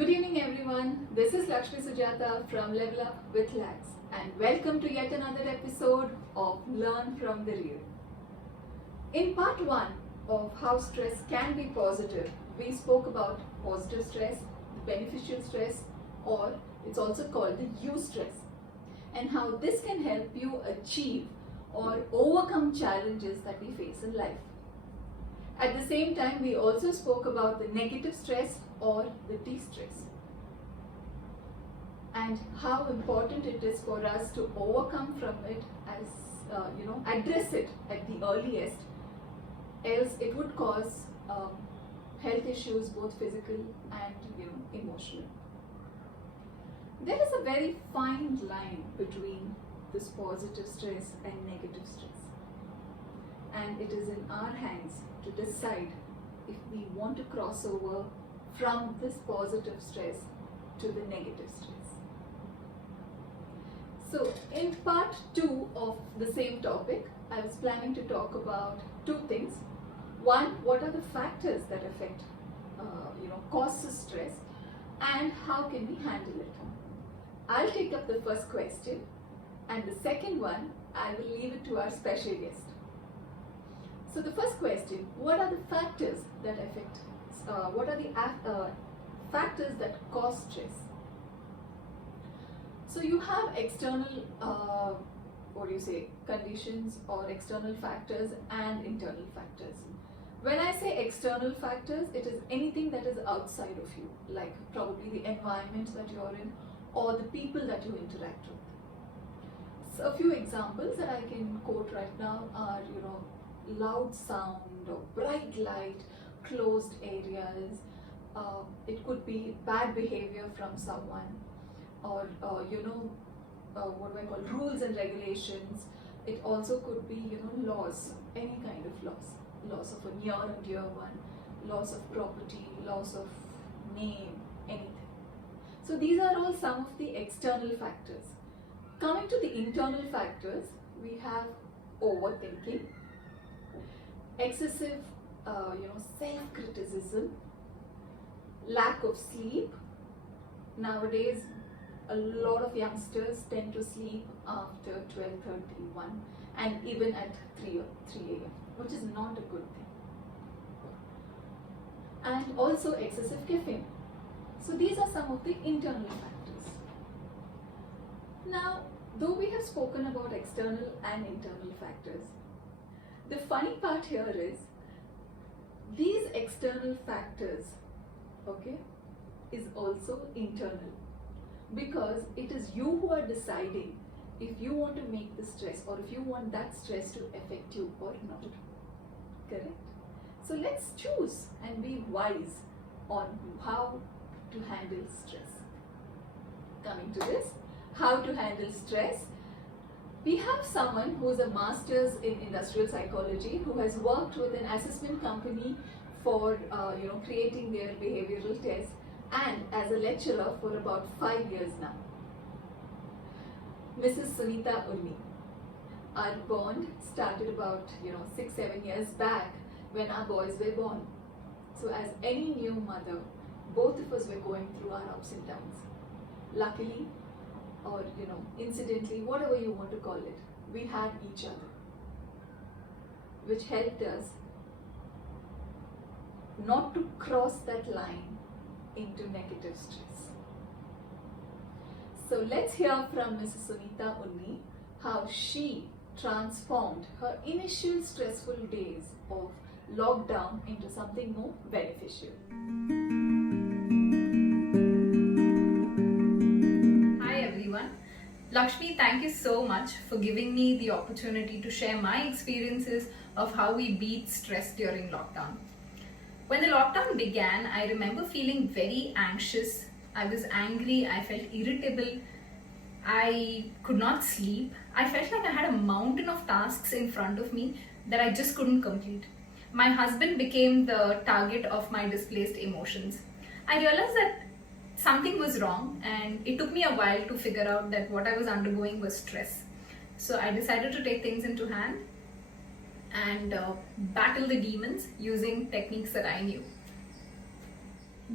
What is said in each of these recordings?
Good evening everyone, this is Lakshmi Sujata from Level Up with Lax and welcome to yet another episode of Learn from the Real. In part 1 of how stress can be positive, we spoke about positive stress, the beneficial stress, or it's also called the eustress, and how this can help you achieve or overcome challenges that we face in life. At the same time, we also spoke about the negative stress or the de-stress and how important it is for us to overcome from it as address it at the earliest, else it would cause health issues, both physical and emotional. There is a very fine line between this positive stress and negative stress, and it is in our hands to decide if we want to cross over from this positive stress to the negative stress. So in part 2 of the same topic, I was planning to talk about two things. One, what are the factors that affect, causes stress, and how can we handle it? I'll take up the first question, and the second one, I will leave it to our special guest. So the first question, what are the factors that affect, what are the factors that cause stress? So you have external, conditions or external factors and internal factors. When I say external factors, it is anything that is outside of you, like probably the environment that you're in or the people that you interact with. So a few examples that I can quote right now are, loud sound or bright light, closed areas. It could be bad behavior from someone, or rules and regulations. It also could be laws, any kind of loss of a near and dear one, loss of property, loss of name, anything. So these are all some of the external factors. Coming to the internal factors, we have overthinking, excessive self-criticism, lack of sleep. Nowadays a lot of youngsters tend to sleep after 12:31 and even at 3 a.m., which is not a good thing. And also excessive caffeine. So these are some of the internal factors. Now, though we have spoken about external and internal factors, the funny part here is these external factors, is also internal, because it is you who are deciding if you want to make the stress or if you want that stress to affect you or not. Correct? So let's choose and be wise on how to handle stress. Coming to this, how to handle stress. We have someone who is a master's in industrial psychology, who has worked with an assessment company for creating their behavioral tests, and as a lecturer for about 5 years now. Mrs. Sunita Unni. Our bond started about 6-7 years back when our boys were born. So as any new mother, both of us were going through our ups and downs. Luckily, or incidentally, whatever you want to call it, we had each other, which helped us not to cross that line into negative stress. So let's hear from Mrs. Sunita Unni how she transformed her initial stressful days of lockdown into something more beneficial. Lakshmi, thank you so much for giving me the opportunity to share my experiences of how we beat stress during lockdown. When the lockdown began, I remember feeling very anxious. I was angry, I felt irritable, I could not sleep. I felt like I had a mountain of tasks in front of me that I just couldn't complete. My husband became the target of my displaced emotions. I realized that something was wrong, and it took me a while to figure out that what I was undergoing was stress. So I decided to take things into hand and battle the demons using techniques that I knew.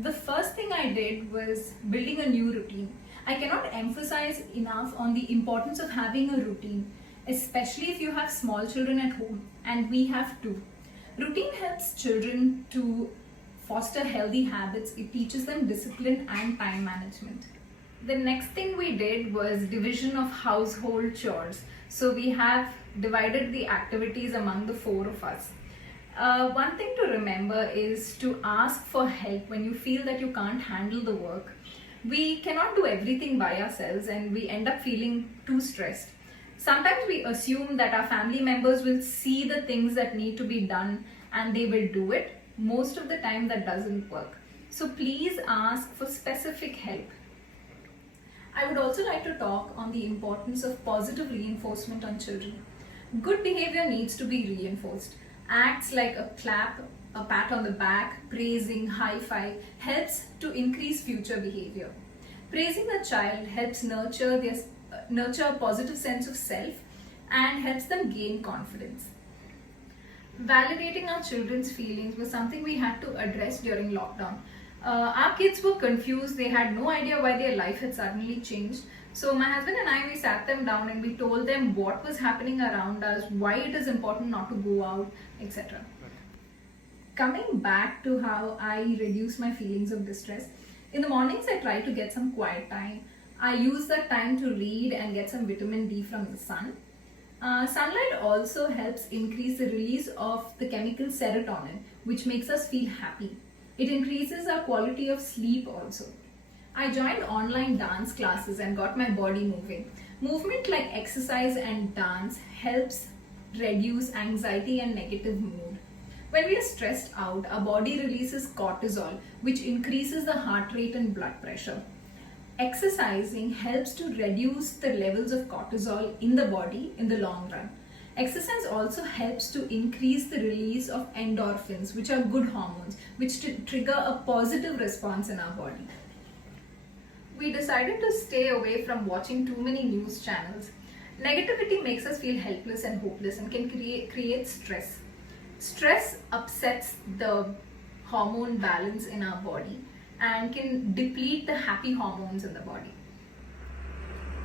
The first thing I did was building a new routine. I cannot emphasize enough on the importance of having a routine, especially if you have small children at home, and we have two. Routine helps children to foster healthy habits, it teaches them discipline and time management. The next thing we did was division of household chores. So we have divided the activities among the four of us. One thing to remember is to ask for help when you feel that you can't handle the work. We cannot do everything by ourselves and we end up feeling too stressed. Sometimes we assume that our family members will see the things that need to be done and they will do it. Most of the time that doesn't work. So please ask for specific help. I would also like to talk on the importance of positive reinforcement on children. Good behavior needs to be reinforced. Acts like a clap, a pat on the back, praising, high five helps to increase future behavior. Praising a child helps nurture a positive sense of self and helps them gain confidence. Validating our children's feelings was something we had to address during lockdown. Our kids were confused, they had no idea why their life had suddenly changed. So my husband and I, we sat them down and we told them what was happening around us, why it is important not to go out, etc. Coming back to how I reduce my feelings of distress, in the mornings I try to get some quiet time. I use that time to read and get some vitamin D from the sun. Sunlight also helps increase the release of the chemical serotonin, which makes us feel happy. It increases our quality of sleep also. I joined online dance classes and got my body moving. Movement like exercise and dance helps reduce anxiety and negative mood. When we are stressed out, our body releases cortisol, which increases the heart rate and blood pressure. Exercising helps to reduce the levels of cortisol in the body in the long run. Exercise also helps to increase the release of endorphins, which are good hormones, which trigger a positive response in our body. We decided to stay away from watching too many news channels. Negativity makes us feel helpless and hopeless and can create stress. Stress upsets the hormone balance in our body and can deplete the happy hormones in the body.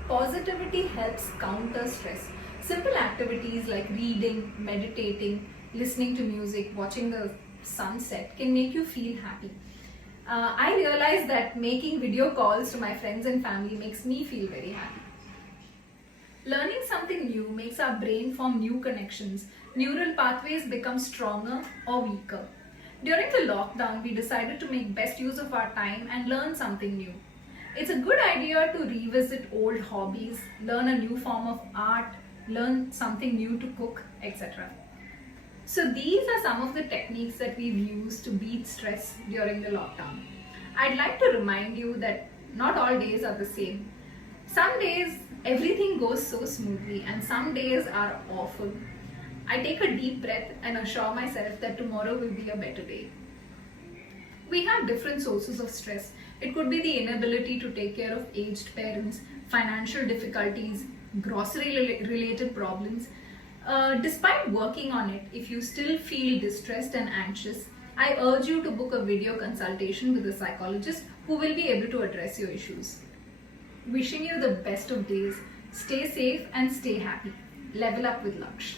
Positivity helps counter stress. Simple activities like reading, meditating, listening to music, watching the sunset can make you feel happy. I realized that making video calls to my friends and family makes me feel very happy. Learning something new makes our brain form new connections. Neural pathways become stronger or weaker. During the lockdown, we decided to make best use of our time and learn something new. It's a good idea to revisit old hobbies, learn a new form of art, learn something new to cook, etc. So these are some of the techniques that we've used to beat stress during the lockdown. I'd like to remind you that not all days are the same. Some days everything goes so smoothly and some days are awful. I take a deep breath and assure myself that tomorrow will be a better day. We have different sources of stress. It could be the inability to take care of aged parents, financial difficulties, grocery related problems. Despite working on it, if you still feel distressed and anxious, I urge you to book a video consultation with a psychologist who will be able to address your issues. Wishing you the best of days. Stay safe and stay happy. Level up with Laksh.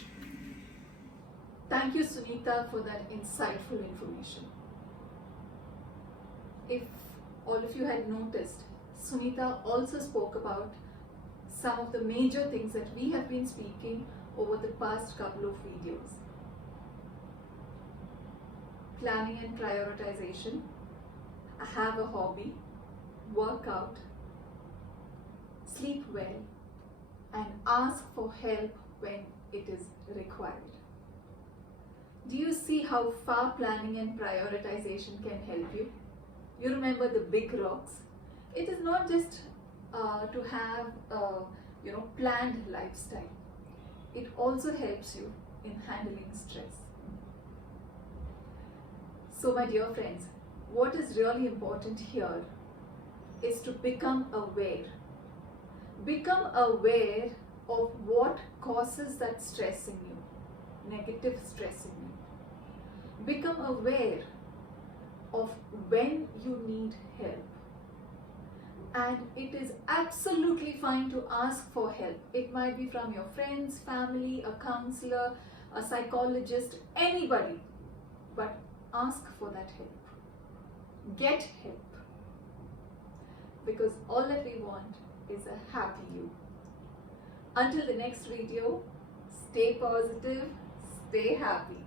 Thank you, Sunita, for that insightful information. If all of you had noticed, Sunita also spoke about some of the major things that we have been speaking over the past couple of videos. Planning and prioritization, have a hobby, work out, sleep well, and ask for help when it is required. Do you see how far planning and prioritization can help you? You remember the big rocks? It is not just to have a planned lifestyle. It also helps you in handling stress. So my dear friends, what is really important here is to become aware. Become aware of what causes that stress in you, negative stress in you. Become aware of when you need help. And it is absolutely fine to ask for help. It might be from your friends, family, a counselor, a psychologist, anybody. But ask for that help. Get help. Because all that we want is a happy you. Until the next video, stay positive, stay happy.